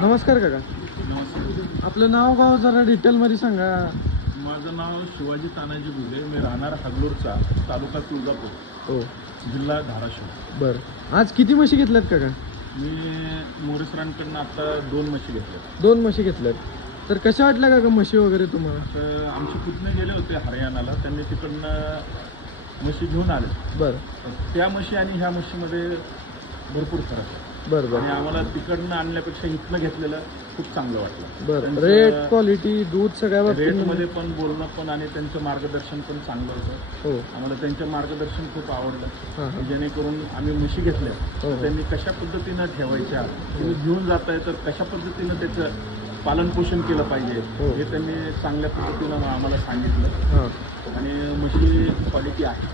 नमस्कार काका. नमस्कार. आपलं नाव गाव जरा डिटेलमध्ये सांगा. माझं नाव शिवाजी तानाजी भुगे. मी राहणार हगलूरचा, तालुका तुळजापूर, हो जिल्हा धाराशिव. बरं. आज किती म्हशी घेतल्यात काका? मी मोरेसरांकडनं आता 2 म्हशी घेतल्या. 2 म्हशी घेतल्यात. तर कशा वाटल्या काका म्हशी वगैरे तुम्हाला? तर आमचे पुतणे गेले होते हरियाणाला, त्यांनी तिकडनं म्हशी घेऊन आले. बरं त्या म्हशी आणि ह्या म्हशीमध्ये भरपूर फरक आहे. बरं आणि बरं आम्हाला तिकडनं आणल्यापेक्षा इथनं घेतलेलं खूप चांगलं वाटलं. बरं. त्यांचं रेट, क्वालिटी, दूध सगळ्या रेटमध्ये बाबतीत पण, बोलणं पण आणि त्यांचं मार्गदर्शन पण चांगलं होतं. हो आम्हाला त्यांचं मार्गदर्शन खूप आवडलं. हां हां जेणेकरून आम्ही म्हशी घेतल्या, हो. त्यांनी कशा पद्धतीनं ठेवायच्या, तुम्ही घेऊन जाताय तर कशा पद्धतीनं त्याचं पालनपोषण केलं पाहिजे हो. हे त्यांनी चांगल्या पद्धतीनं आम्हाला सांगितलं. हां. आणि म्हशी क्वालिटी आहे,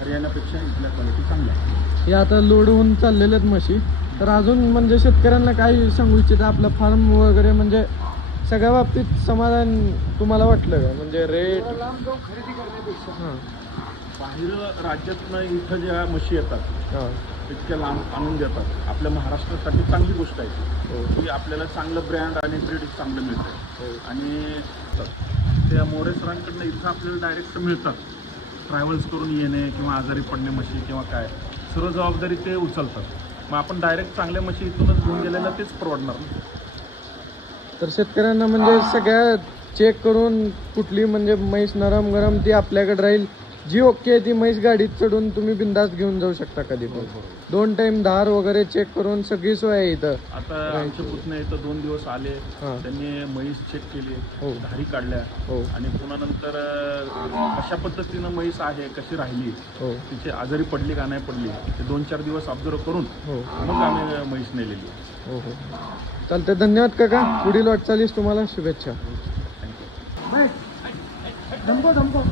हरियाणापेक्षा इथल्या क्वालिटी चांगल्या आहे. हे आता लोड होऊन चाललेले आहेत म्हशी. तर अजून म्हणजे शेतकऱ्यांना काय सांगू इच्छिता? आपलं फार्म वगैरे म्हणजे सगळ्या बाबतीत समाधान तुम्हाला वाटलं का? म्हणजे रेट खरेदी करण्यापेक्षा हां बाहेर राज्यातनं इथं ज्या म्हशी येतात हां इतक्या लांब आणून देतात, आपल्या महाराष्ट्रासाठी चांगली गोष्ट आहे ती. हो की आपल्याला चांगलं ब्रँड आणि ब्रीड चांगलं मिळतं. हो आणि त्या मोरेसरांकडनं इथं आपल्याला डायरेक्ट मिळतात. ट्रॅव्हल्स करून येणे किंवा आजारी पडणे म्हशी किंवा काय, सर्व जबाबदारी ते उचलतात. मग आपण डायरेक्ट चांगल्या म्हशी इथूनच घेऊन गेलेला तेच परवडणार ना. तर शेतकऱ्यांना म्हणजे सगळ्या चेक करून कुठली म्हणजे म्हैस नरम गरम ती आपल्याकडे राहील, जी ओके आहे ती म्हैस गाडीत चढून तुम्ही बिंदास घेऊन जाऊ शकता कधी पण. 2 टाइम धार वगैरे चेक करून सगळी सोय आहे इथं. आता आमचे पुतणे इथं 2 दिवस आले, हां त्यांनी म्हैस चेक केली, हो धारी काढल्या हो आणि पुन्हा नंतर कशा पद्धतीनं म्हैस आहे, कशी राहिली, हो तिची आजारी पडली का नाही पडली, ते 2-4 दिवस ऑब्झर्व करून हो मग आम्ही म्हैस नेलेली. हो हो चालतंय. धन्यवाद काका. पुढील वाटचालीस तुम्हाला शुभेच्छा. थँक्यू. धमको धमको